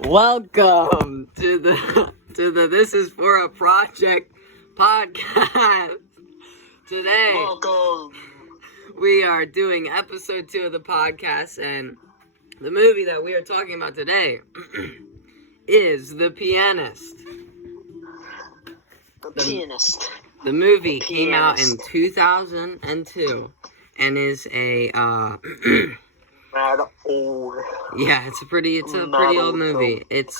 Welcome to the This Is For a Project podcast. Today, Welcome. We are doing episode 2 of the podcast, and the movie that we are talking about today is The Pianist. The Pianist. The movie came out in 2002 and is a Not old. yeah, it's a pretty old movie. It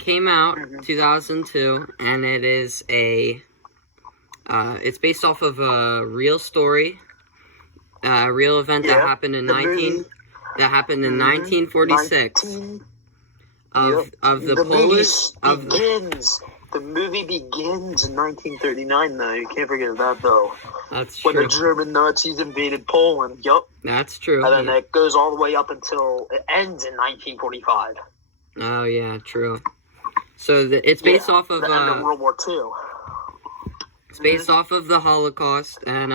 came out 2002, and it is it's based off of a real story, a real event that happened in 1946. The movie begins in 1939, though. You can't forget that, though. That's true. When the German Nazis invaded Poland. Yup. That's true. And then it goes all the way up until it ends in 1945. Oh yeah, true. So it's based off of the end of World War II. It's based off of the Holocaust and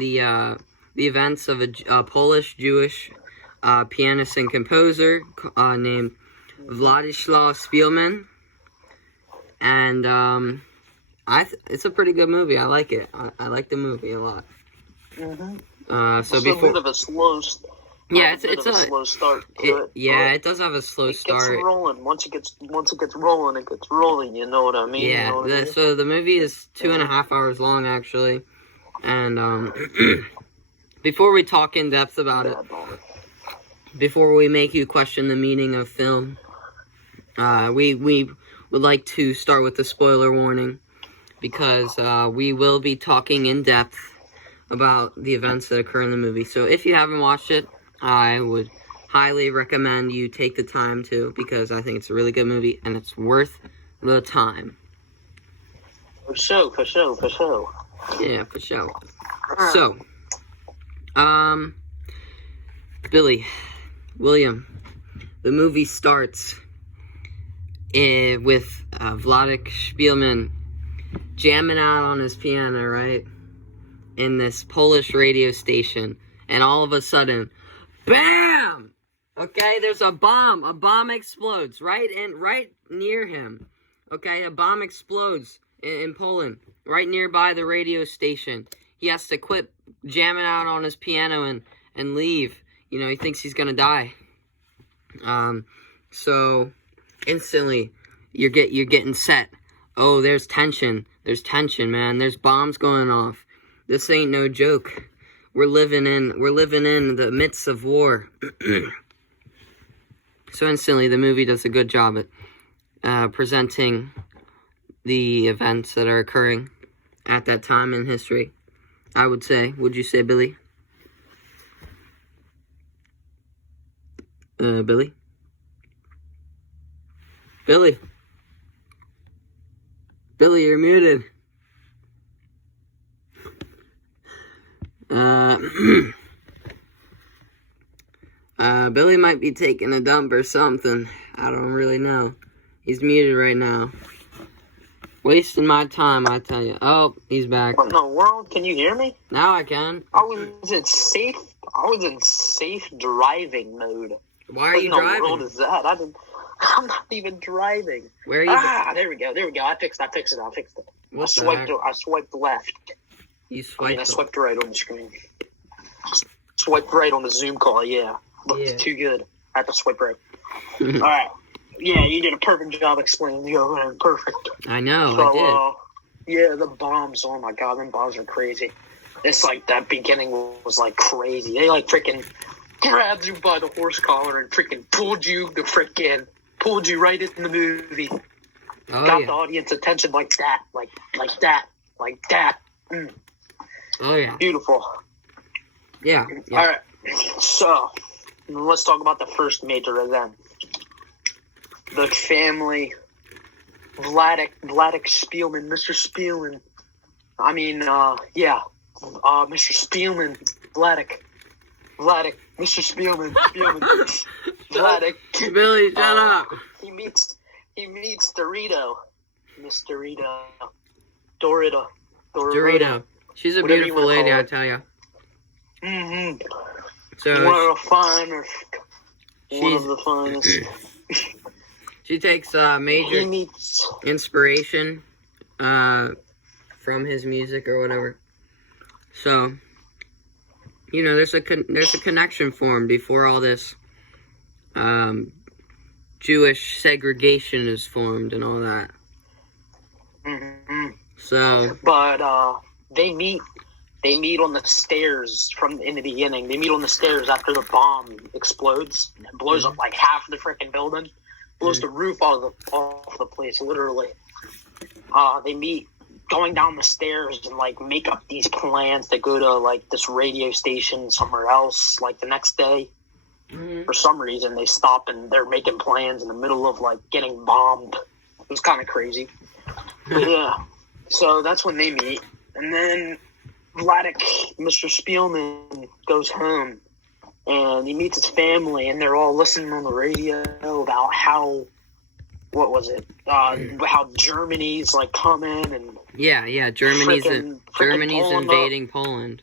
the events of a Polish Jewish pianist and composer named Władysław Spielman. And it's a pretty good movie. I like it. I like the movie a lot. It's a bit of a slow start. Yeah, it's a slow start. It does have a slow start. It gets rolling. Once it gets rolling, it gets rolling. You know what I mean? Yeah. You know what I mean? So the movie is 2.5 hours long, actually. And before we talk in depth about it, before we make you question the meaning of film, we would like to start with a spoiler warning, because we will be talking in depth about the events that occur in the movie. So if you haven't watched it, I would highly recommend you take the time to, because I think it's a really good movie and it's worth the time. For sure. Yeah, for sure. So, William, the movie starts with Władysław Spielman jamming out on his piano, right, in this Polish radio station, and all of a sudden, BAM! Okay, there's a bomb explodes right near him. Okay, a bomb explodes in Poland, right nearby the radio station. He has to quit jamming out on his piano and leave. You know, he thinks he's gonna die. So instantly, you're getting set. Oh, there's tension, man. There's bombs going off. This ain't no joke. We're living in the midst of war. So instantly, the movie does a good job at presenting the events that are occurring at that time in history, I would say. Would you say, Billy? Billy? Billy, you're muted. Billy might be taking a dump or something. I don't really know. He's muted right now. Wasting my time, I tell you. Oh, he's back. What in the world? Can you hear me? Now I can. I was in safe driving mode. Why are you driving? What in the world is that? I'm not even driving. Where are you? There we go. I fixed it. What I swiped left. You swiped? I swiped right on the screen. Swiped right on the Zoom call, yeah. Looked too good. I had to swipe right. Alright. Yeah, you did a perfect job explaining the overhead. Perfect. I know, I did. Yeah, the bombs. Oh my god, them bombs are crazy. It's like that beginning was like crazy. They like freaking grabbed you by the horse collar and freaking pulled you right in the movie. Got the audience attention like that. Oh yeah. Beautiful. Yeah. Alright. So let's talk about the first major event. The family, Mr. Spielman. Mr. Spielman, Mr. Spielman, Vladek. Billy, shut up. He meets Dorito, Miss Dorito. She's a beautiful lady, I tell you. Mm-hmm. So one of the finest. She takes He major meets. inspiration from his music or whatever. So, there's a connection formed before all this Jewish segregation is formed and all that. Mm-hmm. So, but they meet on the stairs in the beginning. They meet on the stairs after the bomb explodes. It blows up like half of the freaking building. Blows the roof off the place, literally. They meet going down the stairs and like make up these plans to go to like this radio station somewhere else like the next day. For some reason they stop and they're making plans in the middle of like getting bombed. It was kind of crazy. But, yeah. So that's when they meet. And then Vladik, Mr. Spielman, goes home and he meets his family and they're all listening on the radio about how, what was it? How Germany's like coming and Germany's Poland invading Poland.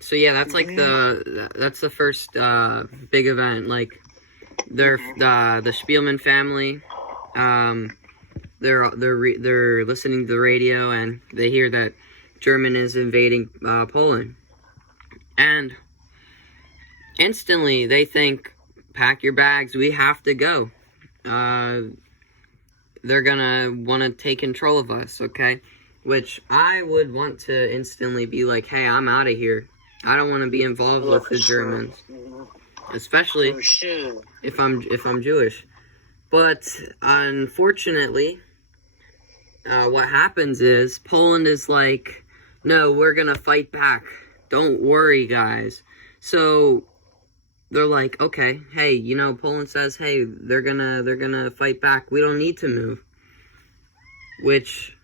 So yeah, that's like that's the first big event. Like the Spielman family, they're listening to the radio and they hear that German is invading Poland, and instantly they think, "Pack your bags, we have to go." They're gonna want to take control of us, okay? Which I would want to instantly be like, "Hey, I'm out of here. I don't want to be involved with the Germans, especially if I'm Jewish." But unfortunately, what happens is Poland is like, "No, we're gonna fight back. Don't worry, guys." So they're like, "Okay, hey, Poland says, hey, they're gonna fight back. We don't need to move." Which,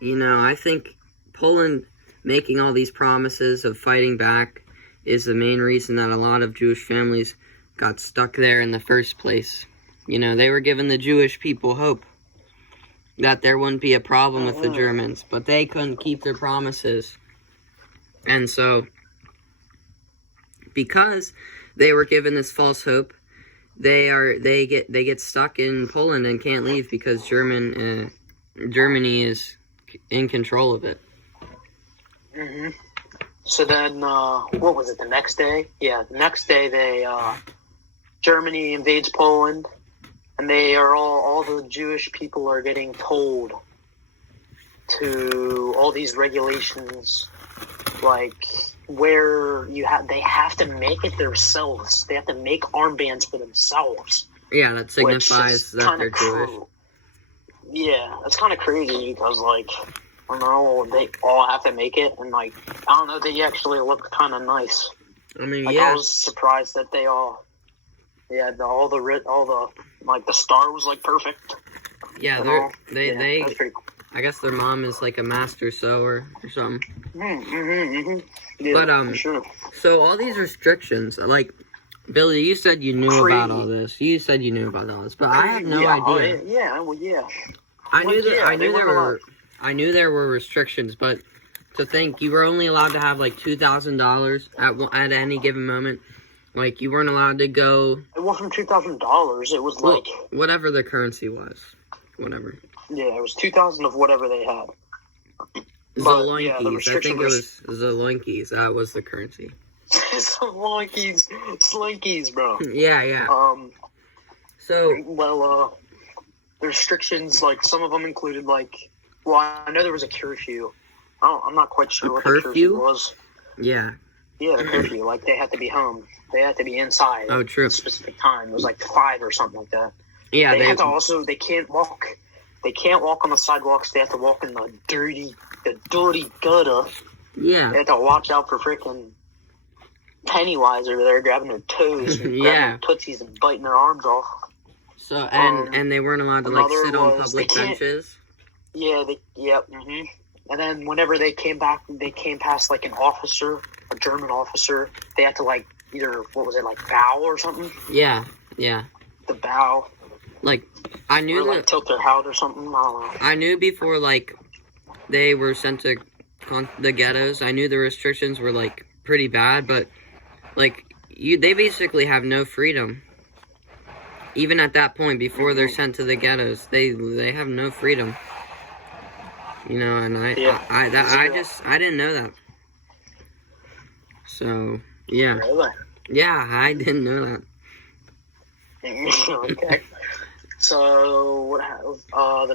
I think Poland making all these promises of fighting back is the main reason that a lot of Jewish families got stuck there in the first place. They were giving the Jewish people hope that there wouldn't be a problem with the Germans, but they couldn't keep their promises. And so, because they were given this false hope, they get stuck in Poland and can't leave because Germany is in control of it. So then, what was it? The next day? Yeah, the next day Germany invades Poland, and they are all the Jewish people are getting told to all these regulations, like where they have to make it themselves. They have to make armbands for themselves. Yeah, that signifies that they're Jewish. Yeah, that's kind of crazy because, like, I don't know, they all have to make it, and like, I don't know, they actually look kind of nice. I mean, like, I was surprised that they all, all the like the star was like perfect. Yeah, they that's pretty cool. I guess their mom is like a master sewer or something. Yeah, but for sure. So all these restrictions, like Billy, you said you knew about all this. You said you knew about all this, but I had no idea. I knew there were restrictions, but to think you were only allowed to have like $2,000 at any given moment. Like, you weren't allowed to go. It wasn't $2,000. It was like whatever the currency was, whatever. Yeah, it was 2,000 of whatever they had. Zoloinkies. I think it was Zoloinkies. That was the currency. Zoloinkies, slinkies, bro. Yeah. So, the restrictions, like, some of them included, like, well, I know there was a curfew. I'm not quite sure what the curfew was. Yeah. Yeah, the curfew. Like, they had to be home. They had to be inside. Oh, true. At a specific time. It was like 5 or something like that. Yeah, they had to also. They can't walk. They can't walk on the sidewalks. They have to walk in the dirty gutter. Yeah. They have to watch out for freaking Pennywise over there grabbing their toes, and grabbing their tootsies and biting their arms off. So and they weren't allowed to like sit on public benches. Yeah. And then whenever they came back, they came past like an officer, a German officer. They had to like either like bow or something. Yeah. The bow. Like I knew or, like, tilt their hat or something. I don't know. I knew before like they were sent to the ghettos. I knew the restrictions were like pretty bad, but like they basically have no freedom. even at that point, before they're sent to the ghettos, they have no freedom. You know, and I didn't know that. So, yeah. Really? Yeah, I didn't know that. Okay. So what? The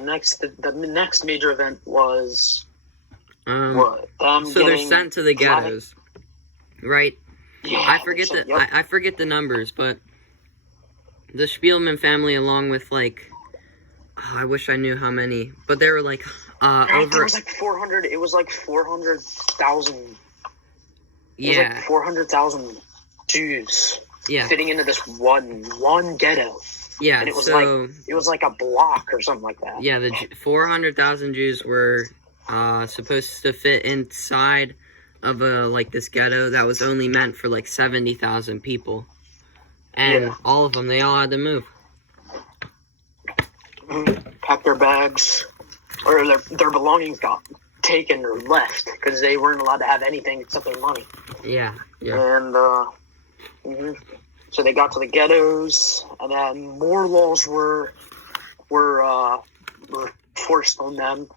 next major event was what? Them So they're getting sent to the ghettos, right? Yeah, I forget I forget the numbers, but the Spielman family, along with like, I wish I knew how many, but they were like There over. was like 400. It was like 400,000. Yeah. Like 400,000 Jews. Yeah. Fitting into this one ghetto. Yeah. And it was like a block or something like that. Yeah, the 400,000 Jews were supposed to fit inside of this ghetto that was only meant for like 70,000 people, and all of them, they all had to move. Pack their bags, or their belongings got taken or left because they weren't allowed to have anything except their money. Yeah. And so they got to the ghettos, and then more laws were forced on them.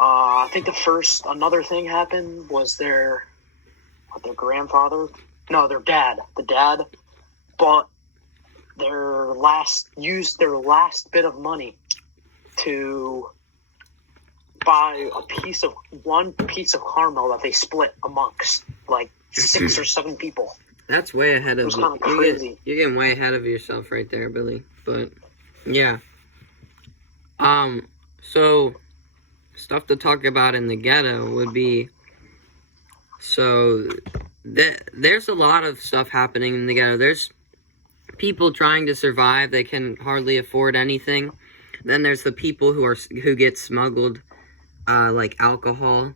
I think another thing happened was their grandfather, no, their dad. The dad used their last bit of money to buy one piece of caramel that they split amongst like 6 or 7 people. That's way ahead of it. Was kind of crazy. You're getting way ahead of yourself right there, Billy. But yeah. So stuff to talk about in the ghetto would be, so there's a lot of stuff happening in the ghetto. There's people trying to survive. They can hardly afford anything. Then there's the people who get smuggled like alcohol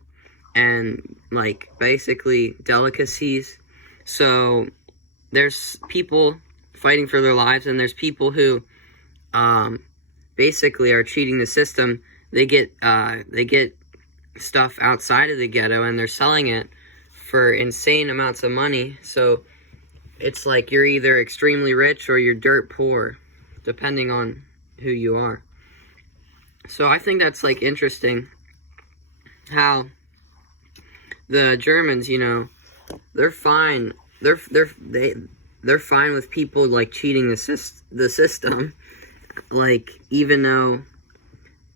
and like basically delicacies. So there's people fighting for their lives, and there's people who basically are cheating the system. They get stuff outside of the ghetto, and they're selling it for insane amounts of money. So it's like you're either extremely rich or you're dirt poor, depending on who you are. So I think that's like interesting how the Germans, you know, they're fine. They're fine with people like cheating the system, like even though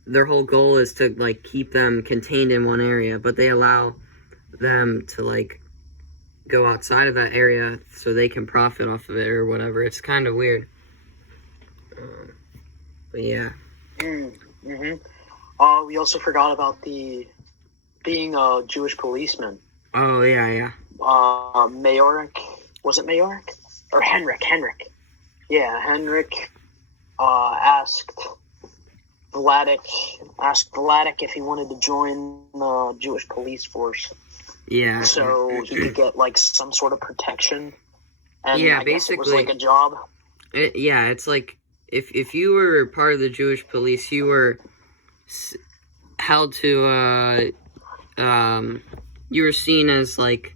their whole goal is to like keep them contained in one area, but they allow them to like go outside of that area so they can profit off of it or whatever. It's kind of weird. But yeah. We also forgot about being a Jewish policeman. Oh yeah. Mayorik, was it Mayorik? Or Henrik? Yeah, Henrik asked Vladik if he wanted to join the Jewish police force. Yeah. So he could get like some sort of protection. And yeah, I basically guess it was like a job. It's like if you were part of the Jewish police, you were held to you were seen as like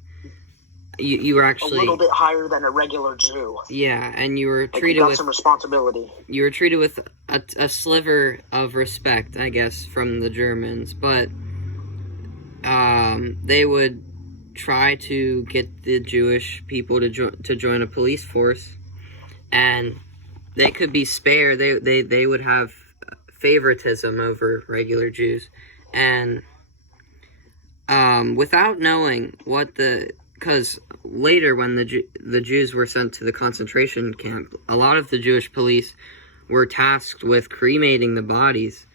you were actually a little bit higher than a regular Jew. Yeah, and you were like treated with some responsibility. You were treated with a sliver of respect, I guess, from the Germans, but they would try to get the Jewish people to join a police force, and they could be spared. They would have favoritism over regular Jews, and without knowing what because later when the Jews were sent to the concentration camp, a lot of the Jewish police were tasked with cremating the bodies.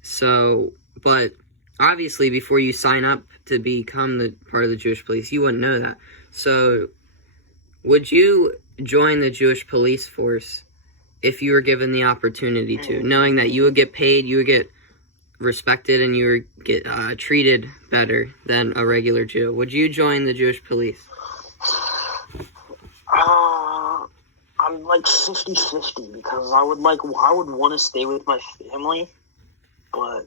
So, but obviously before you sign up to become the part of the Jewish police, you wouldn't know that. So, would you join the Jewish police force if you were given the opportunity to, knowing that you would get paid, you would get respected, and you would get treated better than a regular Jew? Would you join the Jewish police? I'm like 50-50 because I would want to stay with my family, but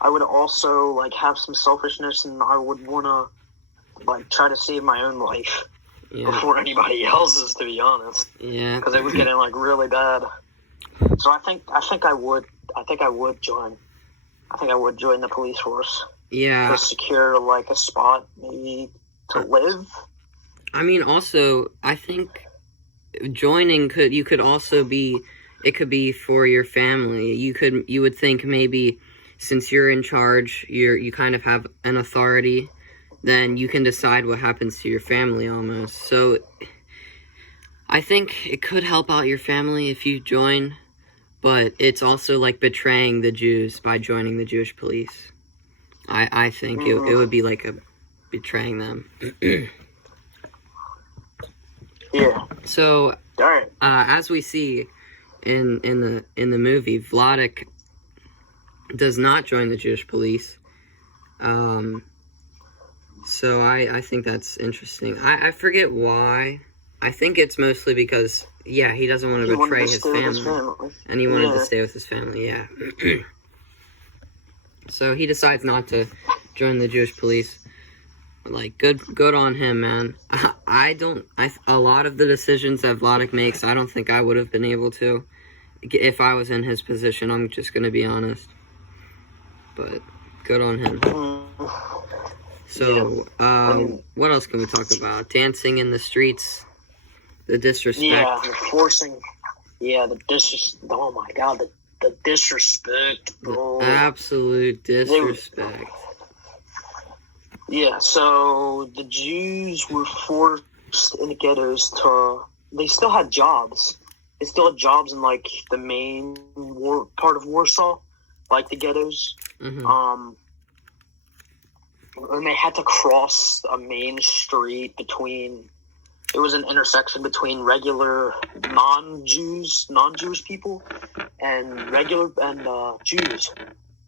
I would also like have some selfishness, and I would want to like try to save my own life before anybody else's, to be honest. Yeah. Because it was getting like really bad. So I think I would join. I think I would join the police force Yeah. to secure like a spot, maybe to live. I mean, also, I think joining could also be, it could be for your family. You would think maybe since you're in charge, you kind of have an authority, then you can decide what happens to your family almost. So I think it could help out your family if you join, but it's also like betraying the Jews by joining the Jewish police. I think it would be like betraying them. Yeah. So, All right. as we see in the movie, Vladik does not join the Jewish police. So I think that's interesting. I forget why. I think it's mostly because, yeah, he doesn't want to betray his family. And he wanted to stay with his family, yeah. So he decides not to join the Jewish police. Like, good on him, man. A lot of the decisions that Vladik makes, I don't think I would have been able to if I was in his position. I'm just going to be honest. But good on him. So, what else can we talk about? Dancing in the streets, the disrespect. Yeah, forcing. Yeah, oh my God, the disrespect, bro. The absolute disrespect. Yeah, so the Jews were forced in the ghettos they still had jobs. They still had jobs in, like, the main part of Warsaw, like the ghettos. Mm-hmm. And they had to cross a main street it was an intersection between regular non-Jewish people and Jews.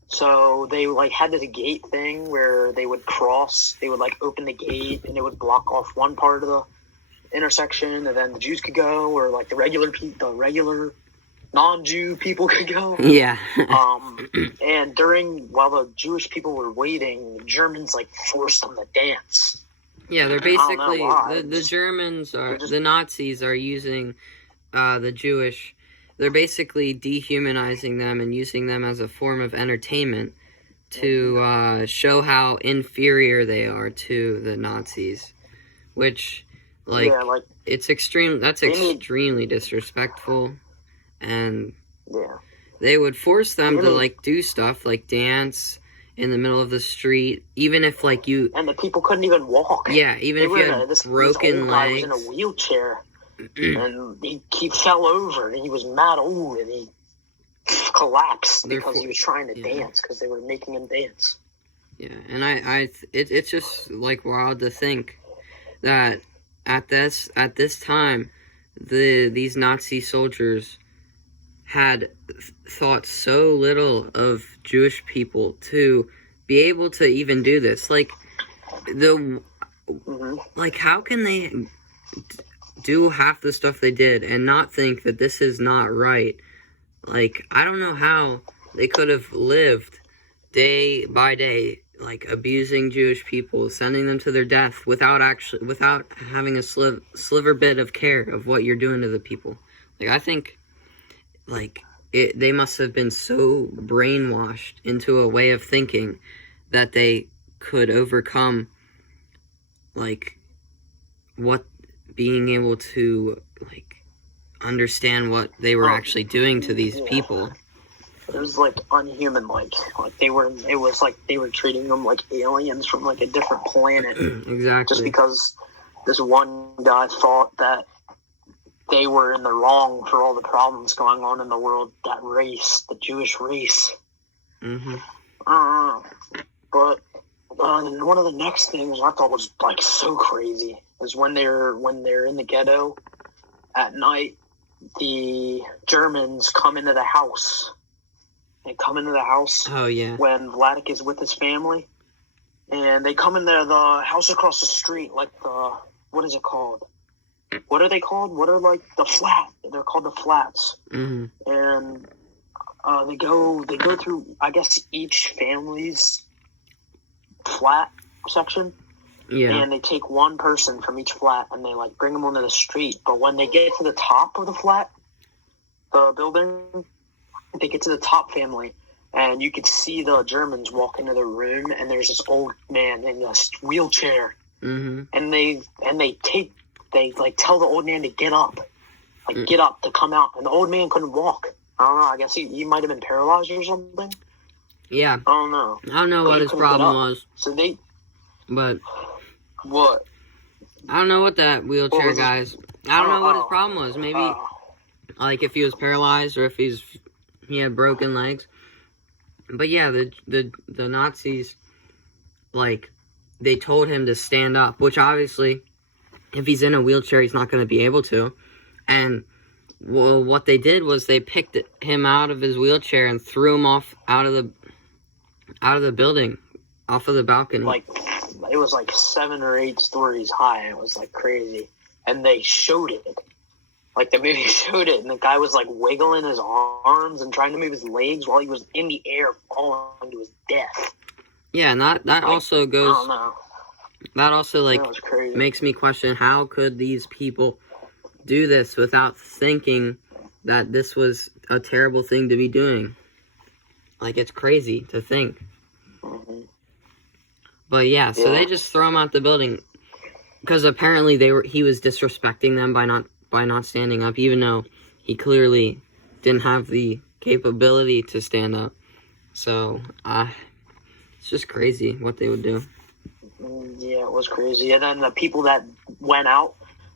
So they like had this gate thing where they would cross. They would like open the gate and it would block off one part of the intersection, and then the Jews could go, or like the regular non-Jew people could go. Yeah. And while the Jewish people were waiting, the Germans like forced them to dance. Yeah, they're basically the Germans the Nazis are using the Jewish. They're basically dehumanizing them and using them as a form of entertainment to show how inferior they are to the Nazis, which, it's extreme. That's extremely disrespectful, and they would force them to like do stuff like dance in the middle of the street, even if like and the people couldn't even walk. Yeah, even if you had broken legs. Guy was in a wheelchair. And he fell over and he was mad and he collapsed because he was trying to dance because they were making him dance. Yeah, and it's just like wild to think that at this time these Nazi soldiers had thought so little of Jewish people to be able to even do this. Like like how can they do half the stuff they did and not think that this is not right? Like, I don't know how they could have lived day by day, like, abusing Jewish people, sending them to their death without having a sliver bit of care of what you're doing to the people. Like, I think, like, they must have been so brainwashed into a way of thinking that they could overcome, like, what being able to, like, understand what they were actually doing to these people. It was, like, unhuman, like it was like they were treating them like aliens from, like, a different planet. Exactly. Just because this one guy thought that they were in the wrong for all the problems going on in the world, that race, the Jewish race. Mm-hmm. But one of the next things I thought was, like, so crazy is when they're in the ghetto at night, the Germans come into the house. They come into the house when Vladik is with his family. And they come in there, the house across the street, like what is it called? What are they called? What are, like, the flat? They're called the flats. Mm-hmm. And they go through, I guess, each family's flat section. Yeah. And they take one person from each flat and they, like, bring them onto the street. But when they get to the top of the flat, the building. They get to the top family, and you could see the Germans walk into the room, and there's this old man in a wheelchair, Mm-hmm. and they tell the old man to get up, get up to come out, and the old man couldn't walk. I don't know. I guess he might have been paralyzed or something. Yeah. I don't know. I don't know what his problem was. So But what? I don't know what that wheelchair guy's. I don't know what his problem was. Maybe like if he was paralyzed or if he had broken legs. But yeah, the Nazis, like, they told him to stand up, which obviously, if he's in a wheelchair, he's not going to be able to. And well, what they did was they picked him out of his wheelchair and threw him out of the building, off of the balcony. Like, it was like 7 or 8 stories high. It was like crazy, and they showed it. Like, the movie showed it, and the guy was like wiggling his arms and trying to move his legs while he was in the air, falling to his death. Yeah, and that also goes. I don't know. That also makes me question, how could these people do this without thinking that this was a terrible thing to be doing? Like, it's crazy to think. Mm-hmm. But yeah, so they just throw him out the building because apparently he was disrespecting them by not standing up, even though he clearly didn't have the capability to stand up. So it's just crazy what they would do. Yeah, it was crazy. And then the people that went out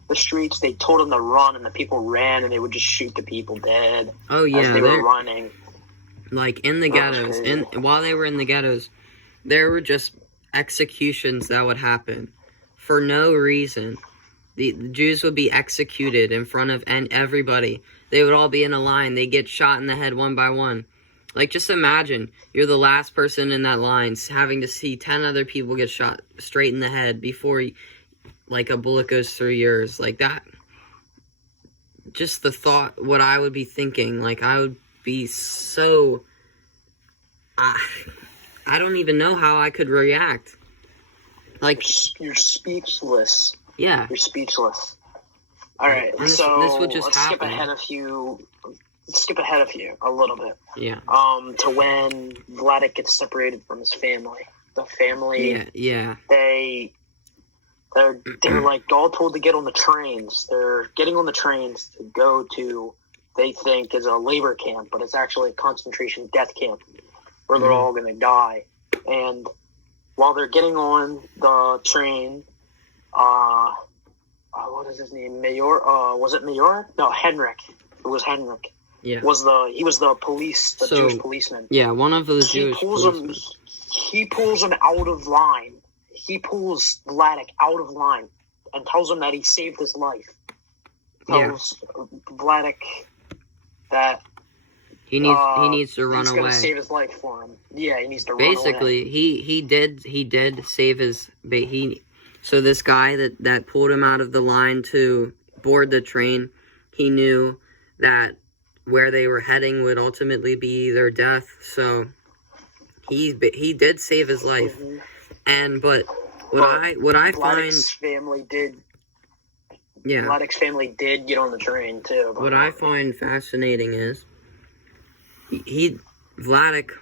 the streets, they told them to run, and the people ran, and they would just shoot the people dead. Oh yeah, as they were running. Like in the ghettos, while they were in the ghettos, there were just executions that would happen for no reason. The Jews would be executed in front of everybody. They would all be in a line. They get shot in the head one by one. Like, just imagine you're the last person in that line, having to see 10 other people get shot straight in the head before, like, a bullet goes through yours. Like, that, just the thought, what I would be thinking, like, I would be so, I don't even know how I could react. Like, you're speechless. Yeah. You're speechless. All right, this would just let's happen. skip ahead a few a little bit. Yeah. To when Vladik gets separated from his family. The family. Yeah. They're like all told to get on the trains. They're getting on the trains to go to, they think, is a labor camp, but it's actually a concentration death camp where they're all going to die. And while they're getting on the train, what is his name? Was it Mayor? No, Henrik. It was Henrik. Yeah. He was the Jewish policeman. Yeah, one of those Jewish policemen. He pulls him out of line. He pulls Vladik out of line and tells him that he saved his life. Tells Vladik that he needs to run he's away. He's going to save his life for him. Yeah, he needs to run away. Basically, he did save his... So this guy that pulled him out of the line to board the train, he knew that where they were heading would ultimately be their death. So he did save his life. Mm-hmm. But what I find, family did. Yeah, Vladik's family did get on the train too. What I find fascinating is Vladik,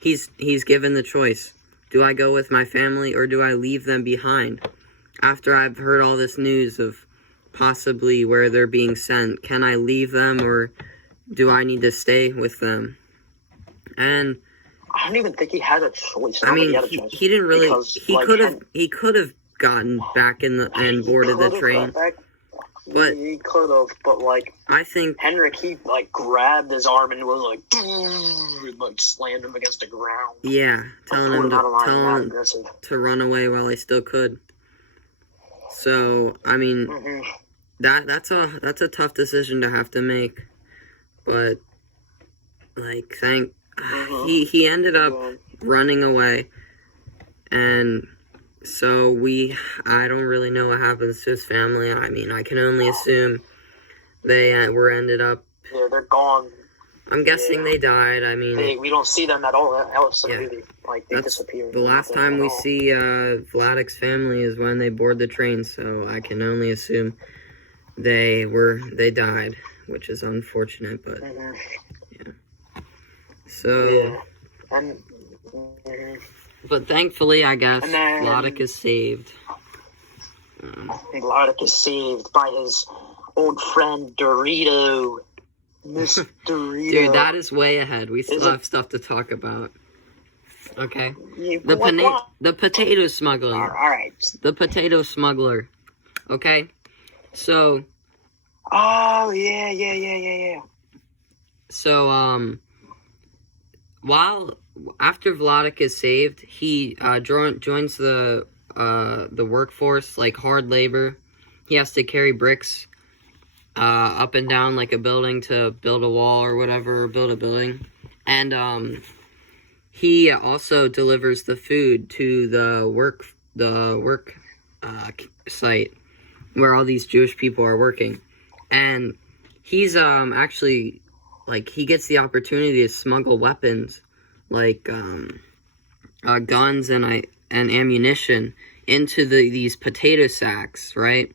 he's given the choice. Do I go with my family or do I leave them behind? After I've heard all this news of possibly where they're being sent, can I leave them or do I need to stay with them? And I don't even think he had a choice. I mean, he didn't really. He could have gotten back and boarded the train. But he could have, but I think Henrik, he grabbed his arm and was and slammed him against the ground. Yeah, telling him to run away while he still could. So I mean, that's a tough decision to have to make, but he ended up running away, and so I don't really know what happens to his family. I mean, I can only assume they ended up. Yeah, they're gone. I'm guessing they died. I mean, we don't see them at all else in the movie. They disappear. The last time we see Vladik's family is when they board the train, so I can only assume they died. which is unfortunate, but Mhm. yeah. So, Yeah. And mhm. but thankfully, I guess, And then- Vladek is saved. Vladek is saved by his old friend Dorito. Miss Dorito. Dude, that is way ahead. We still Is it- have stuff to talk about. Okay. Yeah, The what? potato smuggler. Alright. The potato smuggler. Okay? So, Oh, yeah. so, after Vladek is saved, he, joins the workforce, like hard labor. He has to carry bricks, up and down like a building to build a wall or whatever, or build a building. And, he also delivers the food to the work site where all these Jewish people are working. And he's, actually, like, he gets the opportunity to smuggle weapons, like, guns and ammunition into these potato sacks, right?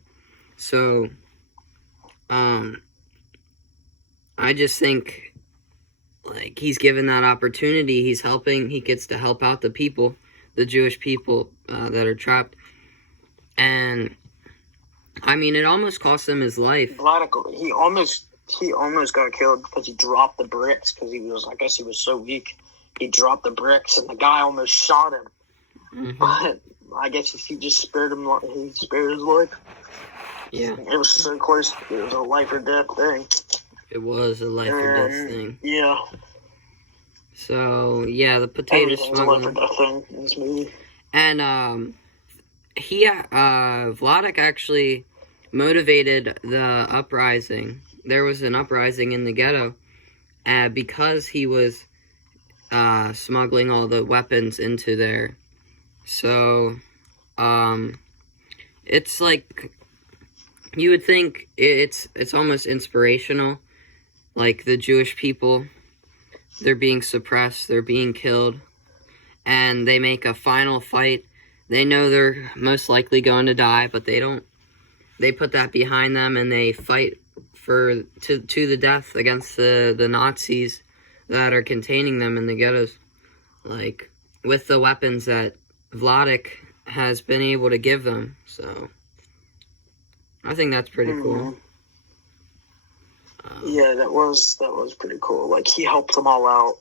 So, I just think, like, he's given that opportunity. He gets to help out the people, the Jewish people that are trapped. And, I mean, it almost cost him his life. Vladek, he almost got killed because he dropped the bricks because I guess he was so weak. He dropped the bricks and the guy almost shot him. Mm-hmm. But I guess he just spared him. He spared his life. Yeah. It was so close. It was a life or death thing. It was a life or death thing. Yeah. So, yeah, the potato Everything's a life or smuggling. death thing in this movie. And, Vladek actually motivated the uprising. There was an uprising in the ghetto, because he was, smuggling all the weapons into there. So, it's like, you would think it's almost inspirational. Like, the Jewish people, they're being suppressed, they're being killed, and they make a final fight. They know they're most likely going to die, but they put that behind them, and they fight to the death against the Nazis that are containing them in the ghettos. Like, with the weapons that Vladek has been able to give them. So, I think that's pretty cool. Yeah, that was pretty cool. Like, he helped them all out.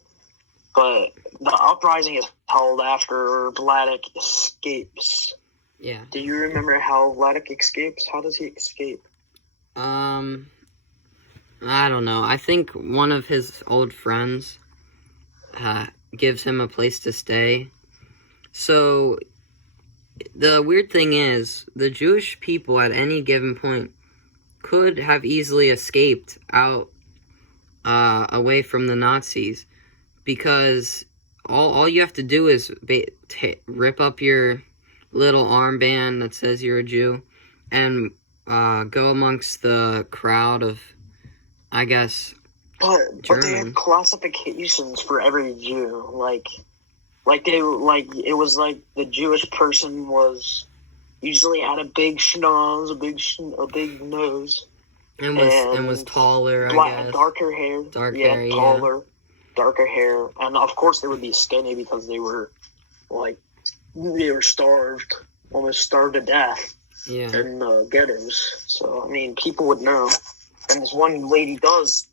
But the uprising is held after Vladek escapes. Yeah. Do you remember how Vladek escapes? How does he escape? I don't know. I think one of his old friends gives him a place to stay. So, the weird thing is, the Jewish people at any given point could have easily escaped out away from the Nazis, because all you have to do is rip up your little armband that says you're a Jew and go amongst the crowd of, I guess, But they had German. classifications for every Jew. It was like the Jewish person was usually had a big schnoz, a big nose, And was taller, I guess. darker hair, Hair, taller, darker hair, and of course they would be skinny because they were starved, almost starved to death Yeah. in the ghettos. So I mean, people would know. And this one lady does,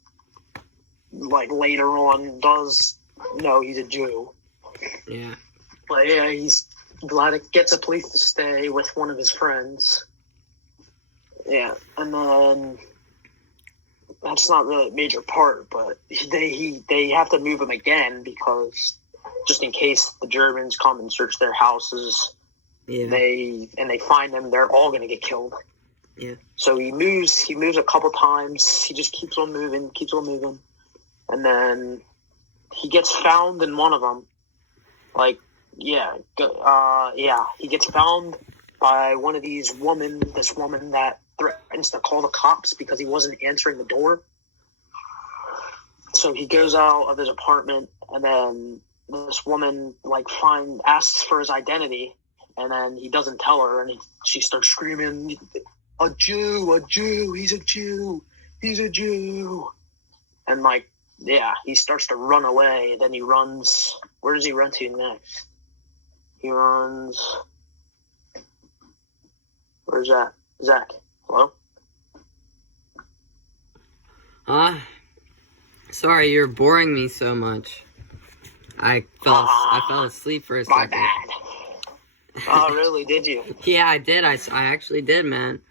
like later on, does know he's a Jew. Yeah. But yeah, he's Vladek gets a place to stay with one of his friends. Yeah, and then that's not really a major part, but they have to move him again because just in case the Germans come and search their houses, Yeah. they find them, they're all gonna get killed. Yeah. So he moves a couple times. He just keeps on moving, and then he gets found in one of them. He gets found by one of these this woman that threatens to call the cops because he wasn't answering the door. So he goes out of his apartment, and then this woman asks for his identity, and then he doesn't tell her, and she starts screaming, "A Jew! He's a Jew! he's a Jew. And, like, yeah, he starts to run away. And then he runs. Where does he run to next? He runs. Where's that? Zach? Hello? Sorry, you're boring me so much. I fell asleep for a second. My bad. Oh, really? Did you? Yeah, I did. I actually did, man.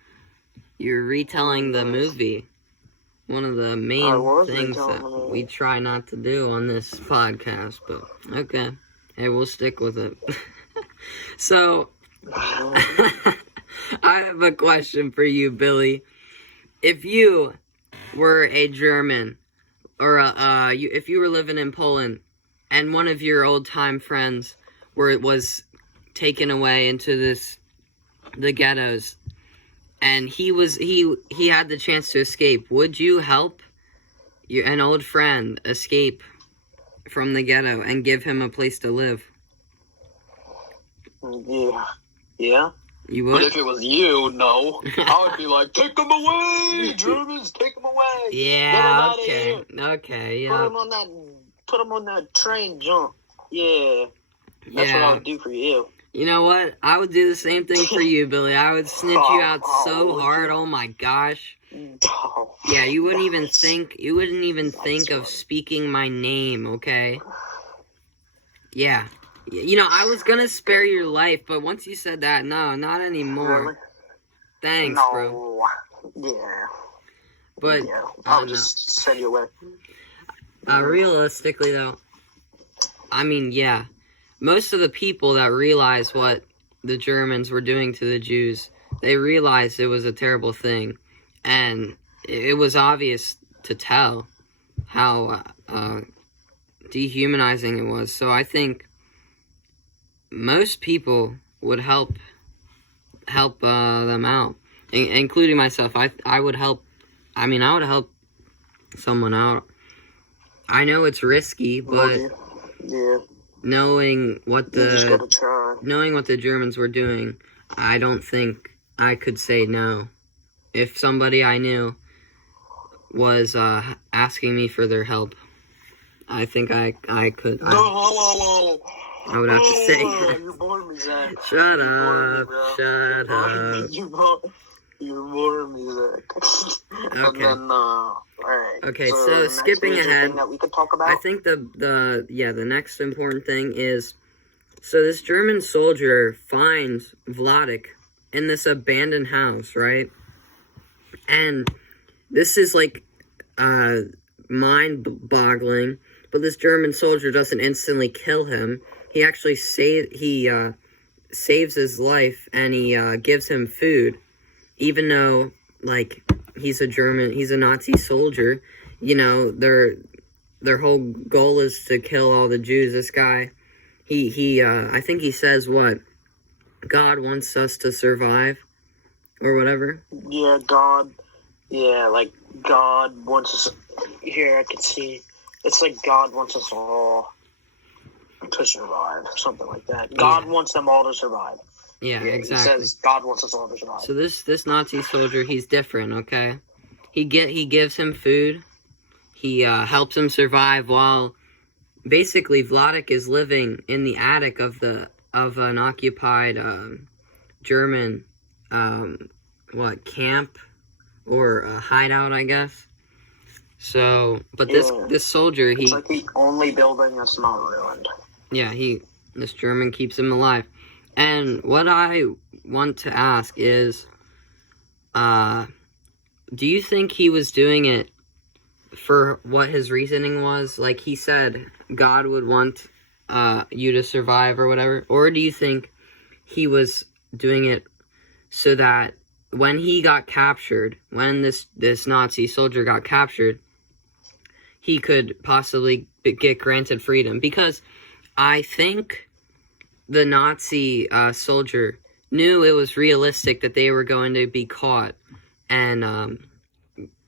You're retelling the movie. One of the main things that we try not to do on this podcast, but okay. Hey, we'll stick with it. So, I have a question for you, Billy. If you were a German, or if you were living in Poland, and one of your old-time friends was taken away into the ghettos, and he had the chance to escape, would you help an old friend escape from the ghetto and give him a place to live? Yeah. You would? But if it was you, no. I would be like, take them away, Germans, take them away. Yeah, okay, yeah. Put them on that train jump. Yeah. That's what I would do for you. You know what? I would do the same thing for you, Billy. I would snitch you out so hard. Oh my gosh. Yeah, you wouldn't even think. You wouldn't even think of speaking my name. Okay. Yeah. You know, I was gonna spare your life, but once you said that, no, not anymore. Really? Thanks, No. bro. Yeah. But Yeah. I'll just send you away. Realistically, though, I mean, yeah. Most of the people that realized what the Germans were doing to the Jews, they realized it was a terrible thing. And it was obvious to tell how dehumanizing it was. So I think most people would help them out, including myself. I would help. I mean, I would help someone out. I know it's risky, but yeah. knowing what the Germans were doing, I don't think I could say no. If somebody I knew was asking me for their help, I think I could. I would have to say. You're boring me, Zach. Shut up. You're boring me, Zach. Okay. And then, alright. Okay, so skipping ahead, that we could talk about? I think the next important thing is, so this German soldier finds Vladik in this abandoned house, right? And this is like mind-boggling, but this German soldier doesn't instantly kill him. He actually saves his life, and he gives him food, even though, like, he's a Nazi soldier. You know, their whole goal is to kill all the Jews. This guy, I think he says what? God wants us to survive, or whatever. Yeah, God wants us. Here, I can see. It's like God wants us all to survive, something like that. God wants them all to survive. Yeah, exactly. He says God wants us all to survive. So this Nazi soldier, he's different, okay? He gives him food. He helps him survive while basically Vladik is living in the attic of an occupied German camp or a hideout, I guess. So, but this soldier, it's like the only building that's not ruined. Yeah, this German keeps him alive. And what I want to ask is, do you think he was doing it for what his reasoning was? Like he said, God would want you to survive or whatever? Or do you think he was doing it so that when he got captured, when this Nazi soldier got captured, he could possibly get granted freedom? Because I think the Nazi soldier knew it was realistic that they were going to be caught and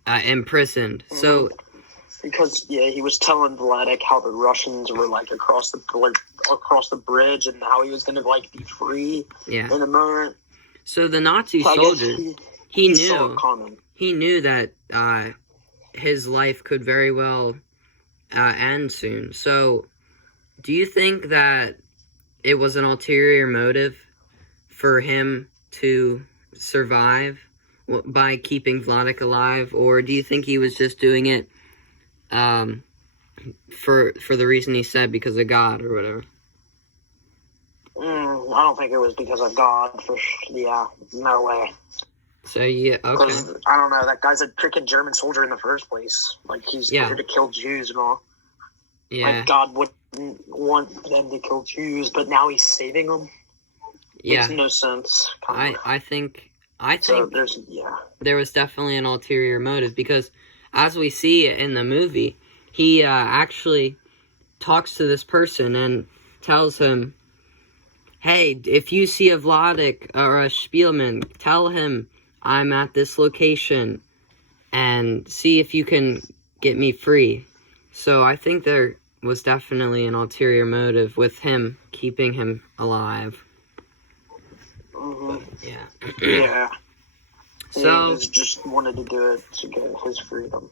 imprisoned. So, because he was telling Vladik how the Russians were like across the bridge and how he was going to be free in a moment. So the Nazi soldier, he knew that his life could very well end soon. So, do you think that it was an ulterior motive for him to survive by keeping Vladik alive, or do you think he was just doing it for the reason he said, because of God or whatever? I don't think it was because of God. Yeah, no way. So yeah, okay. Because I don't know, that guy's a freaking German soldier in the first place. Like, he's there to kill Jews and all. Yeah. Like, God wouldn't want them to kill Jews, but now he's saving them. Yeah. Makes no sense. I think so there was definitely an ulterior motive, because as we see in the movie, he actually talks to this person and tells him, hey, if you see a Vladik or a Spielman, tell him I'm at this location and see if you can get me free. So I think there was definitely an ulterior motive with him keeping him alive. Mm-hmm. Yeah. Yeah. So he just wanted to do it to get his freedom.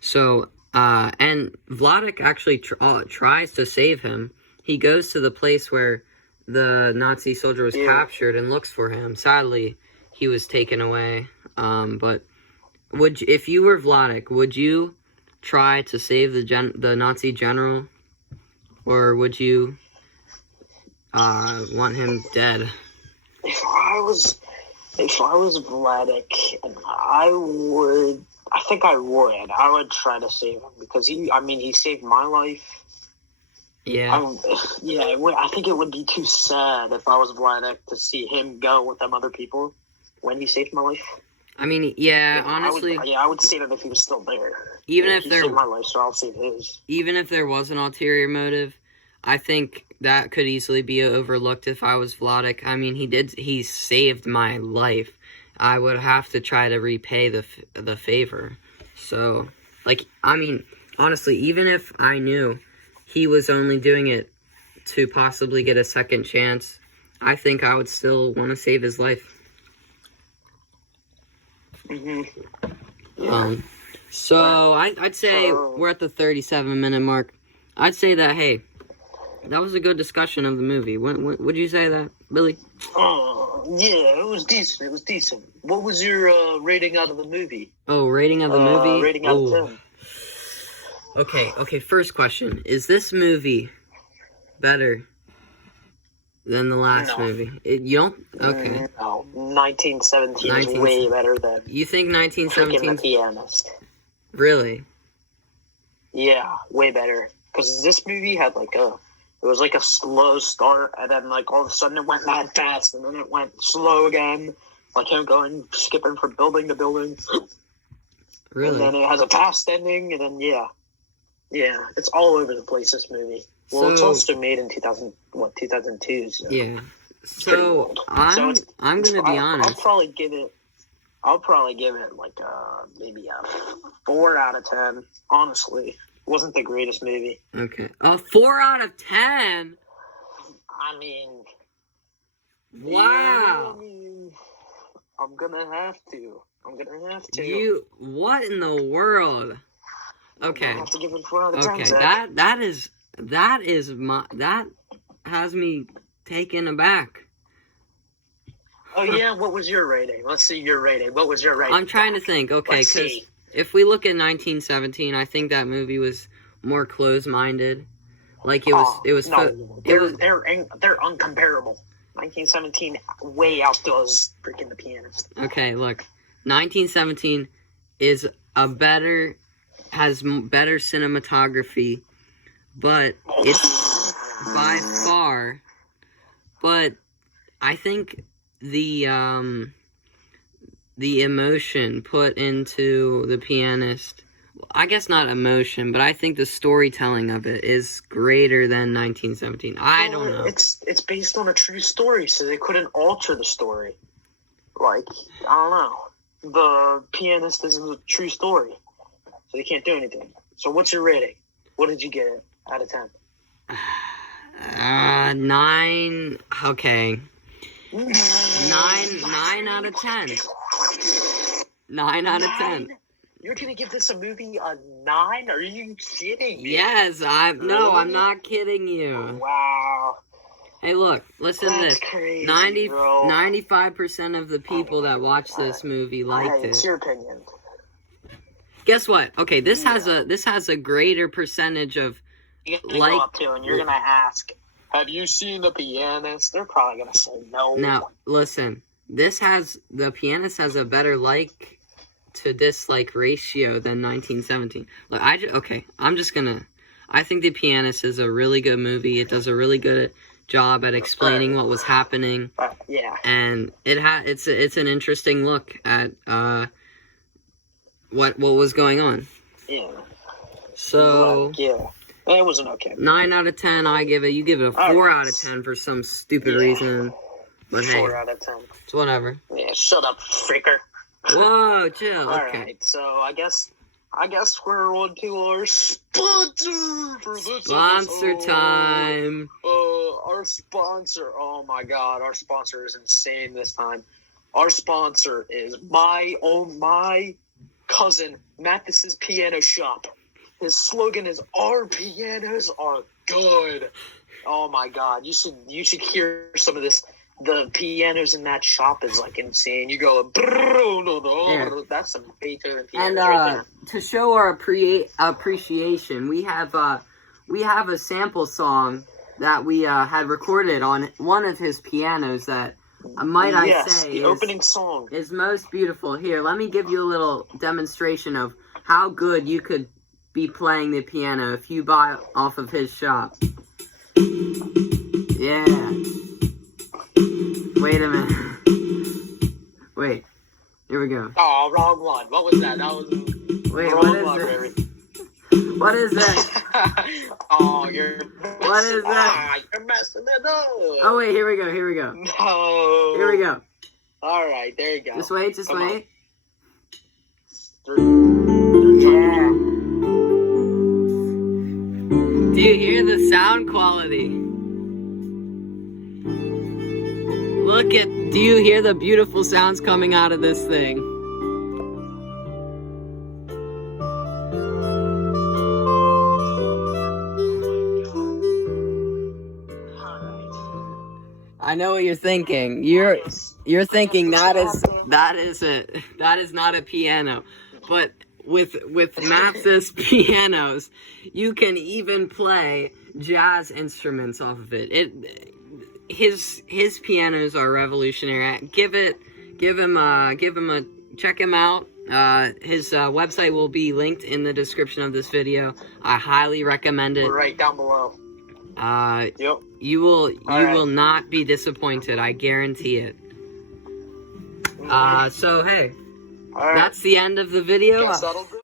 So, and Vladik actually tries to save him. He goes to the place where the Nazi soldier was captured and looks for him. Sadly, he was taken away. But if you were Vladik, would you try to save the Nazi general, or would you want him dead? If I was Vladik, I think I would try to save him, because he saved my life. Yeah. I think it would be too sad if I was Vladik to see him go with them other people when he saved my life. I mean, yeah, honestly. I would save him if he was still there. Even if he saved my life, so I'll save his. Even if there was an ulterior motive, I think that could easily be overlooked if I was Vladik. I mean, he saved my life. I would have to try to repay the favor. So, honestly, even if I knew he was only doing it to possibly get a second chance, I think I would still want to save his life. Mm-hmm. So I'd say we're at the 37-minute mark. I'd say that, hey, that was a good discussion of the movie. Would you say that, Billy? Yeah, it was decent. What was your rating out of the movie? Oh, rating of the movie? Rating out of 10. Okay, first question. Is this movie better than the last movie? You don't? Okay. No, 1917 is way better than... You think 1917... The Pianist. Really? Yeah, way better. Because this movie had it was like a slow start, and then all of a sudden it went mad fast, and then it went slow again. Like him skipping from building to building. Really? And then it has a fast ending, and then yeah, it's all over the place, this movie. Well, it's also made in 2002. So yeah. So I'm gonna be honest. I'll probably give it maybe a 4 out of 10. Honestly, it wasn't the greatest movie. Okay, a 4 out of 10. I mean, wow. I'm gonna have to. What in the world? Okay. I have to give it 4 out of 10. Okay, Zach. that has me taken aback. Oh yeah, what was your rating? Let's see your rating. What was your rating? I'm trying to think. Okay, because if we look at 1917, I think that movie was more close-minded. Like they're uncomparable. 1917 way outdoes freaking The Pianist. Okay, look, 1917 has better cinematography, but it's by far. But I think the emotion put into The Pianist, I guess not emotion, but I think the storytelling of it is greater than 1917. I don't know. It's based on a true story, so they couldn't alter the story. I don't know. The Pianist isn't a true story, so they can't do anything. So what's your rating? What did you get it out of 10? 9. Okay. 9 out of 10. 9 out of 10. You're gonna give this a movie a 9? Are you kidding me? Yes, I'm Really? not kidding you. Wow. Hey, look, listen to That's this. crazy, 95% of the people that watch this movie liked Hey, it's it. your opinion. Guess what? Okay, this has a greater percentage of You're gonna go up to and you're gonna ask, have you seen The Pianist? They're probably gonna say no. Now, listen. The Pianist has a better like to dislike ratio than 1917. Look, I think The Pianist is a really good movie. It does a really good job at explaining what was happening. Yeah. And it's an interesting look at what was going on. Yeah. So yeah. It was an okay. 9 out of 10 I give it. You give it a 4 out of 10 for some stupid reason. But 4 hey, out of 10. it's whatever. Yeah, shut up, freaker. Whoa, chill. Okay. Alright, so I guess we're on to our sponsor for this Sponsor episode. time. Our sponsor, oh my god, our sponsor is insane this time. Our sponsor is my cousin Mathis's Piano Shop. His slogan is, "Our pianos are good." Oh my god, you should hear some of this. The pianos in that shop is like insane. You go, that's some Beethoven pianos And right there. to show our appreciation, we have a sample song that we had recorded on one of his pianos that, I say, the opening song is most beautiful. Here, let me give you a little demonstration of how good you could be playing the piano if you buy off of his shop. Yeah. Wait a minute. Wait. Here we go. Oh, wrong one. What was that? That was Wait, wrong what is one, that? What is that? Oh, you're What is that? You're messing it up. Oh wait, here we go. No. Here we go. All right, there you go. Just wait. Come on. 3. Yeah. Do you hear the sound quality? Do you hear the beautiful sounds coming out of this thing? I know what you're thinking. You're thinking that is not a piano. But with Mathis pianos, you can even play jazz instruments off of it. His pianos are revolutionary. Check him out. His website will be linked in the description of this video. I highly recommend it. Right down below. Yep. You will not be disappointed. I guarantee it. So hey, that's the end of the video. Guess that'll do.